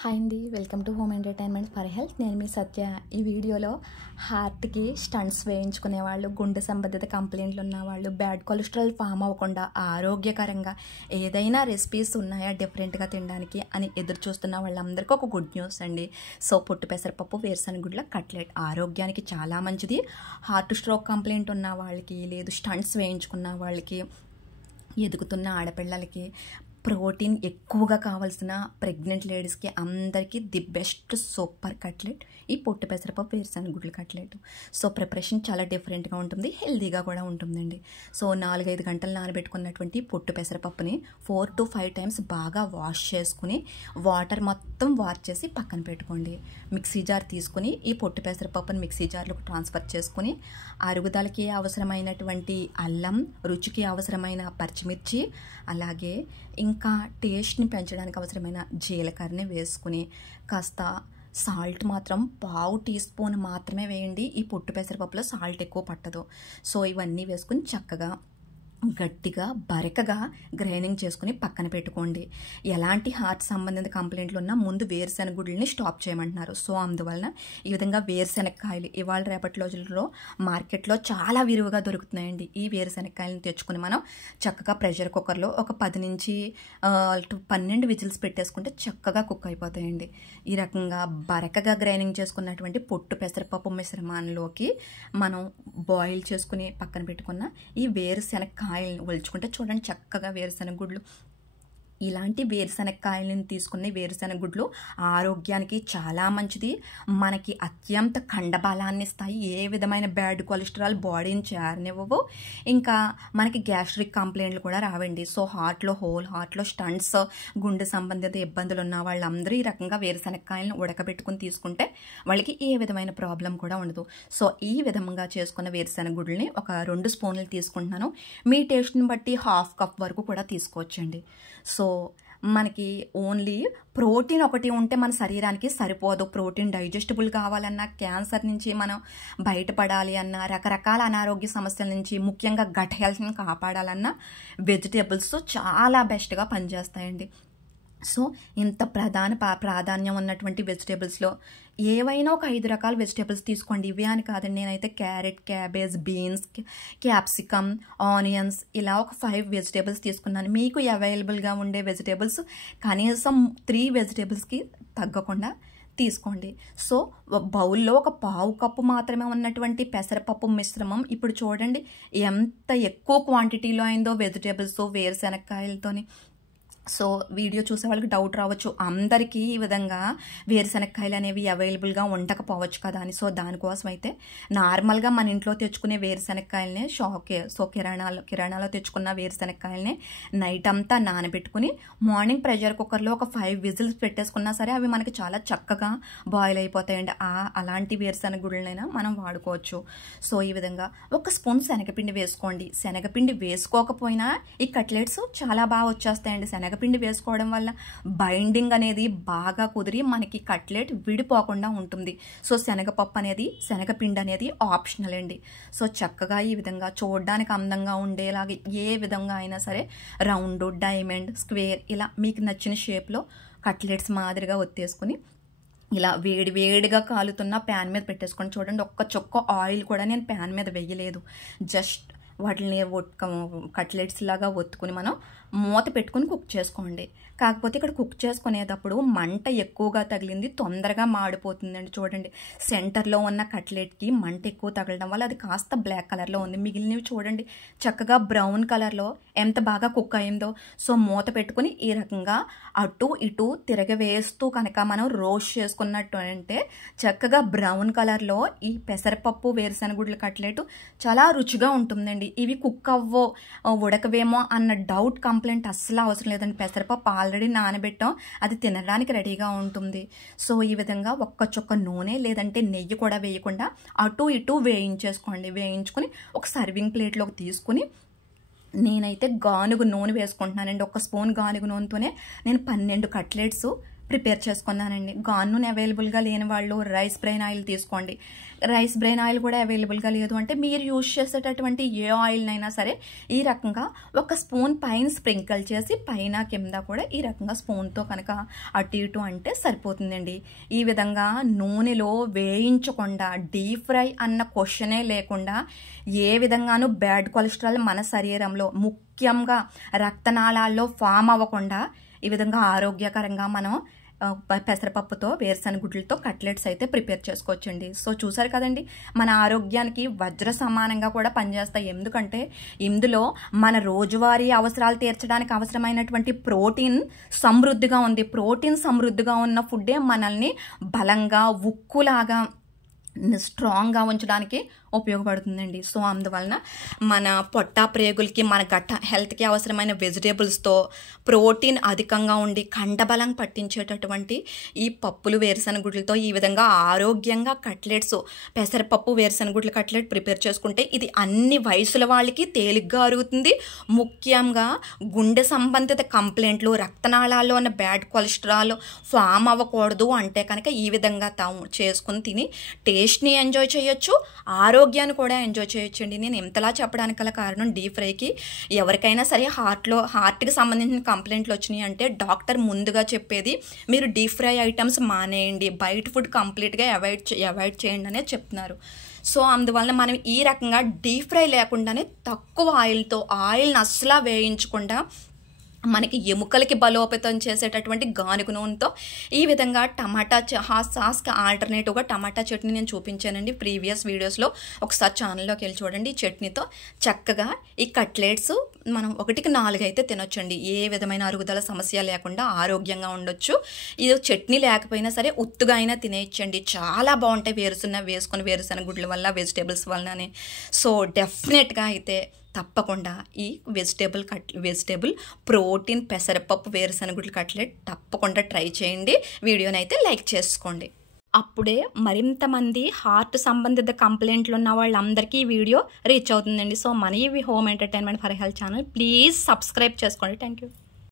Hi అండి, welcome to home entertainment for health. నేను మీ సత్య. ఈ వీడియోలో హార్ట్కి స్టంట్స్ వేయించుకునే వాళ్ళు, గుండె సంబంధిత కంప్లైంట్లు ఉన్న వాళ్ళు, బ్యాడ్ కొలెస్ట్రాల్ ఫామ్ అవ్వకుండా ఆరోగ్యకరంగా ఏదైనా రెసిపీస్ ఉన్నాయా డిఫరెంట్గా తినడానికి అని ఎదురు చూస్తున్న వాళ్ళందరికీ ఒక గుడ్ న్యూస్ అండి. సో పొట్టు పెసరపప్పు వేరుశనగుడ్ల కట్లెట్ ఆరోగ్యానికి చాలా మంచిది. హార్ట్ స్ట్రోక్ కంప్లైంట్ ఉన్న వాళ్ళకి, లేదు స్టంట్స్ వేయించుకున్న వాళ్ళకి, ఎదుగుతున్న ఆడపిల్లలకి, ప్రోటీన్ ఎక్కువగా కావాల్సిన ప్రెగ్నెంట్ లేడీస్కి అందరికీ ది బెస్ట్ సూపర్ కట్లెట్ ఈ పొట్టు పెసరపప్పు వేరుశనగుడ్ల కట్లెట్. సో ప్రిపరేషన్ చాలా డిఫరెంట్గా ఉంటుంది, హెల్తీగా కూడా ఉంటుందండి. సో 4-5 గంటలు నానబెట్టుకున్నటువంటి పొట్టు పెసరపప్పుని 4 to 5 టైమ్స్ బాగా వాష్ చేసుకుని వాటర్ మొత్తం వాష్ చేసి పక్కన పెట్టుకోండి. మిక్సీ జార్ తీసుకుని ఈ పొట్టు పెసరపప్పుని మిక్సీ జార్లోకి ట్రాన్స్ఫర్ చేసుకుని అరుగుదలకి అవసరమైనటువంటి అల్లం, రుచికి అవసరమైన పచ్చిమిర్చి, అలాగే ఇంకా టేస్ట్ని పెంచడానికి అవసరమైన జీలకర్రని వేసుకుని కాస్త సాల్ట్ మాత్రం 1/2 టీ స్పూన్ మాత్రమే వేయండి. ఈ పొట్టు పెసరపప్పులో సాల్ట్ ఎక్కువ పట్టదు. సో ఇవన్నీ వేసుకుని చక్కగా గట్టిగా బరకగా గ్రైండింగ్ చేసుకుని పక్కన పెట్టుకోండి. ఎలాంటి హార్ట్ సంబంధిత కంప్లైంట్లు ఉన్నా ముందు వేరుశెనగుడ్లని స్టాప్ చేయమంటున్నారు. సో అందువలన ఈ విధంగా వేరుశెనక్కాయలు ఇవాళ రేపటి రోజుల్లో మార్కెట్లో చాలా విరివిగా దొరుకుతున్నాయండి. ఈ వేరుశెనక్కాయలను తెచ్చుకుని మనం చక్కగా ప్రెషర్ కుక్కర్లో ఒక 10 నుంచి 12 విజిల్స్ పెట్టేసుకుంటే చక్కగా కుక్ అయిపోతాయండి. ఈ రకంగా బరకగా గ్రైండింగ్ చేసుకున్నటువంటి పొట్టు పెసరపప్పు మిశ్రమాన్లోకి మనం బాయిల్ చేసుకుని పక్కన పెట్టుకున్న ఈ వేరుశెనక్కాయలను ఒలుచుకుంటే చూడండి చక్కగా వేరుశెనగుడ్లు. ఇలాంటి వేరుశెనక్కాయలను తీసుకునే వేరుశెనగుడ్లు ఆరోగ్యానికి చాలా మంచిది. మనకి అత్యంత కండబలాన్ని ఇస్తాయి. ఏ విధమైన బ్యాడ్ కొలెస్ట్రాల్ బాడీని చేరనివ్వవు. ఇంకా మనకి గ్యాస్ట్రిక్ కంప్లైంట్లు కూడా రావండి. సో హోల్ హార్ట్లో స్టంట్స్, గుండె సంబంధిత ఇబ్బందులు ఉన్న వాళ్ళందరూ ఈ రకంగా వేరుశెనక్కాయలను ఉడకబెట్టుకుని తీసుకుంటే వాళ్ళకి ఏ విధమైన ప్రాబ్లం కూడా ఉండదు. సో ఈ విధంగా చేసుకున్న వేరుశెనగుడ్లని ఒక 2 స్పూన్లు తీసుకుంటున్నాను. మీ టేస్ట్ని బట్టి 1/2 కప్ వరకు కూడా తీసుకోవచ్చండి. సో మనకి ఓన్లీ ప్రోటీన్ ఒకటి ఉంటే మన శరీరానికి సరిపోదు. ప్రోటీన్ డైజెస్టబుల్ కావాలన్నా, క్యాన్సర్ నుంచి మనం బయటపడాలి అన్నా, రకరకాల అనారోగ్య సమస్యల నుంచి ముఖ్యంగా గట్ హెల్త్ని కాపాడాలన్నా వెజిటేబుల్స్ చాలా బెస్ట్గా పనిచేస్తాయండి. సో ఇంత ప్రాధాన్యం ఉన్నటువంటి వెజిటేబుల్స్లో ఏవైనా ఒక 5 రకాల వెజిటేబుల్స్ తీసుకోండి. ఇవే అని కాదండి. నేనైతే carrot, cabbage, beans, capsicum, onions ఇలా ఒక 5 వెజిటేబుల్స్ తీసుకున్నాను. మీకు అవైలబుల్గా ఉండే వెజిటేబుల్స్ కనీసం 3 వెజిటేబుల్స్కి తగ్గకుండా తీసుకోండి. సో బౌల్లో ఒక 1/2 కప్పు మాత్రమే ఉన్నటువంటి పెసరపప్పు మిశ్రమం ఇప్పుడు చూడండి ఎంత ఎక్కువ క్వాంటిటీలో అయిందో వెజిటేబుల్స్ వేరుశెనక్కాయలతోని. సో వీడియో చూసే వాళ్ళకి డౌట్ రావచ్చు, అందరికీ ఈ విధంగా వేరుశెనక్కాయలు అనేవి అవైలబుల్గా ఉండకపోవచ్చు కదా అని. సో దానికోసం అయితే నార్మల్గా మన ఇంట్లో తెచ్చుకునే వేరుశెనక్కాయలనే కిరాణాలో తెచ్చుకున్న వేరుశెనక్కాయలనే నైట్ అంతా నానబెట్టుకుని మార్నింగ్ ప్రెషర్ కుక్కర్లో ఒక 5 విజిల్స్ పెట్టేసుకున్నా సరే అవి మనకి చాలా చక్కగా బాయిల్ అయిపోతాయండి. అలాంటి వేరుశెనగుడ్లనైనా మనం వాడుకోవచ్చు. సో ఈ విధంగా 1 స్పూన్ శనగపిండి వేసుకోండి. శనగపిండి వేసుకోకపోయినా ఈ కట్లెట్స్ చాలా బాగా వచ్చేస్తాయండి. శనగపిండి వేసుకోవడం వల్ల బైండింగ్ అనేది బాగా కుదిరి మనకి కట్లెట్ విడిపోకుండా ఉంటుంది. సో శనగపిండి అనేది ఆప్షనల్ అండి. సో చక్కగా ఈ విధంగా చూడడానికి అందంగా ఉండేలాగా ఏ విధంగా అయినా సరే రౌండ్, డైమండ్, స్క్వేర్ ఇలా మీకు నచ్చిన షేప్లో కట్లెట్స్ మాదిరిగా ఒత్తేసుకుని ఇలా వేడిగా కాలుతున్న ప్యాన్ మీద పెట్టేసుకొని చూడండి. ఒక్క చుక్క ఆయిల్ కూడా నేను ప్యాన్ మీద వేయలేదు. జస్ట్ వాటిని కట్లెట్స్ లాగా ఒత్తుకుని మనం మూత పెట్టుకుని కుక్ చేసుకోండి. కాకపోతే ఇక్కడ కుక్ చేసుకునేటప్పుడు మంట ఎక్కువగా తగిలింది, తొందరగా మాడిపోతుందండి. చూడండి సెంటర్లో ఉన్న కట్లెట్కి మంట ఎక్కువ తగలడం వల్ల అది కాస్త బ్లాక్ కలర్లో ఉంది. మిగిలినవి చూడండి చక్కగా బ్రౌన్ కలర్లో ఎంత బాగా కుక్ అయిందో. సో మూత పెట్టుకుని ఈ రకంగా అటు ఇటు తిరగవేస్తూ కనుక మనం రోస్ట్ చేసుకున్నట్టు అంటే చక్కగా బ్రౌన్ కలర్లో ఈ పెసరపప్పు వేరుశెనగుడ్ల కట్లెట్ చాలా రుచిగా ఉంటుందండి. ఇవి కుక్ ఉడకవేమో అన్న డౌట్ కంప్లైంట్ అస్సలు అవసరం లేదండి. పెసరపప్పు ఆల్రెడీ నానబెట్టాం, అది తినడానికి రెడీగా ఉంటుంది. సో ఈ విధంగా ఒక్క చుక్క నూనె లేదంటే నెయ్యి కూడా వేయకుండా అటు ఇటు వేయించేసుకోండి. వేయించుకుని ఒక సర్వింగ్ ప్లేట్లోకి తీసుకుని నేనైతే గానుగు నూనె వేసుకుంటున్నానండి. 1 స్పూన్ గానుగు నూనెతోనే నేను 12 కట్లెట్స్ ప్రిపేర్ చేసుకున్నానండి. గాన్ నూనె అవైలబుల్గా లేని వాళ్ళు రైస్ బ్రెయిన్ ఆయిల్ తీసుకోండి. రైస్ బ్రెయిన్ ఆయిల్ కూడా అవైలబుల్గా లేదు అంటే మీరు యూజ్ చేసేటటువంటి ఏ ఆయిల్నైనా సరే ఈ రకంగా ఒక స్పూన్ పైన స్ప్రింకిల్ చేసి పైన కింద కూడా ఈ రకంగా స్పూన్తో కనుక అటు ఇటు అంటే సరిపోతుందండి. ఈ విధంగా నూనెలో వేయించకుండా డీప్ ఫ్రై అన్న క్వశ్చనే లేకుండా ఏ విధంగానూ బ్యాడ్ కొలెస్ట్రాల్ మన శరీరంలో ముఖ్యంగా రక్తనాళాల్లో ఫామ్ అవ్వకుండా ఈ విధంగా ఆరోగ్యకరంగా మనం పెసరపప్పుతో వేరుశనగ గుడ్లతో కట్లెట్స్ అయితే ప్రిపేర్ చేసుకోవచ్చండి. సో చూసారు కదండి, మన ఆరోగ్యానికి వజ్ర సమానంగా కూడా పనిచేస్తాయి. ఎందుకంటే ఇందులో మన రోజువారీ అవసరాలు తీర్చడానికి అవసరమైనటువంటి ప్రోటీన్ సమృద్ధిగా ఉంది. ప్రోటీన్ సమృద్ధిగా ఉన్న ఫుడ్డే మనల్ని బలంగా ఉక్కులాగా స్ట్రాంగ్గా ఉంచడానికి ఉపయోగపడుతుందండి. సో అందువలన మన పొట్ట ప్రేగులకి మన గట్ హెల్త్కి అవసరమైన వెజిటేబుల్స్తో ప్రోటీన్ అధికంగా ఉండి కండబలం పట్టించేటటువంటి ఈ పప్పులు వేరుశనగ గుడ్లతో ఈ విధంగా ఆరోగ్యంగా కట్లెట్స్ పెసరపప్పు వేరుశనగ గుడ్ల కట్లెట్ ప్రిపేర్ చేసుకుంటే ఇది అన్ని వయసుల వాళ్ళకి తేలిగ్గా అరుగుతుంది. ముఖ్యంగా గుండె సంబంధిత కంప్లైంట్లు, రక్తనాళాల్లో ఉన్న బ్యాడ్ కొలెస్ట్రాల్ ఫామ్ అవ్వకూడదు అంటే కనుక ఈ విధంగా తాము చేసుకుని తిని టేస్ట్ని ఎంజాయ్ చేయొచ్చు, ఆరోగ్యాన్ని కూడా ఎంజాయ్ చేయొచ్చండి. నేను ఎంతలా చెప్పడానికి గల కారణం డీప్ ఫ్రైకి ఎవరికైనా సరే హార్ట్కి సంబంధించిన కంప్లైంట్లు వచ్చినాయి అంటే డాక్టర్ ముందుగా చెప్పేది మీరు డీప్ ఫ్రై ఐటమ్స్ మానేయండి, బయట ఫుడ్ కంప్లీట్గా అవాయిడ్ చేయండి అనే చెప్తున్నారు. సో అందువలన మనం ఈ రకంగా డీప్ ఫ్రై లేకుండానే తక్కువ ఆయిల్తో ఆయిల్ని అస్సలా వేయించకుండా మనకి ఎముకలకి బలోపేతం చేసేటటువంటి గానుగ నూనెతో ఈ విధంగా టమాటా సాస్కి ఆల్టర్నేటివ్గా టమాటా చట్నీ నేను చూపించానండి ప్రీవియస్ వీడియోస్లో. ఒకసారి ఛానల్లోకి వెళ్ళి చూడండి. ఈ చట్నీతో చక్కగా ఈ కట్లెట్స్ మనం 1కి 4 అయితే తినొచ్చండి. ఏ విధమైన అరుగుదల సమస్య లేకుండా ఆరోగ్యంగా ఉండొచ్చు. ఇది చట్నీ లేకపోయినా సరే ఉత్తుగా అయినా తినేయచ్చండి. చాలా బాగుంటాయి వేరుశనగ గుడ్ల వల్ల, వెజిటేబుల్స్ వల్లనే. సో డెఫినెట్గా అయితే తప్పకుండా ఈ వెజిటేబుల్ ప్రోటీన్ పెసరపప్పు వేరుశనగ గుడ్ల కట్లెట్ తప్పకుండా ట్రై చేయండి. వీడియోని అయితే లైక్ చేసుకోండి. అప్పుడే మరింత మంది హార్ట్ సంబంధిత కంప్లైంట్లు ఉన్న వాళ్ళందరికీ ఈ వీడియో రీచ్ అవుతుందండి. సో మన home entertainment for health channel please subscribe చేసుకోండి. Thank you.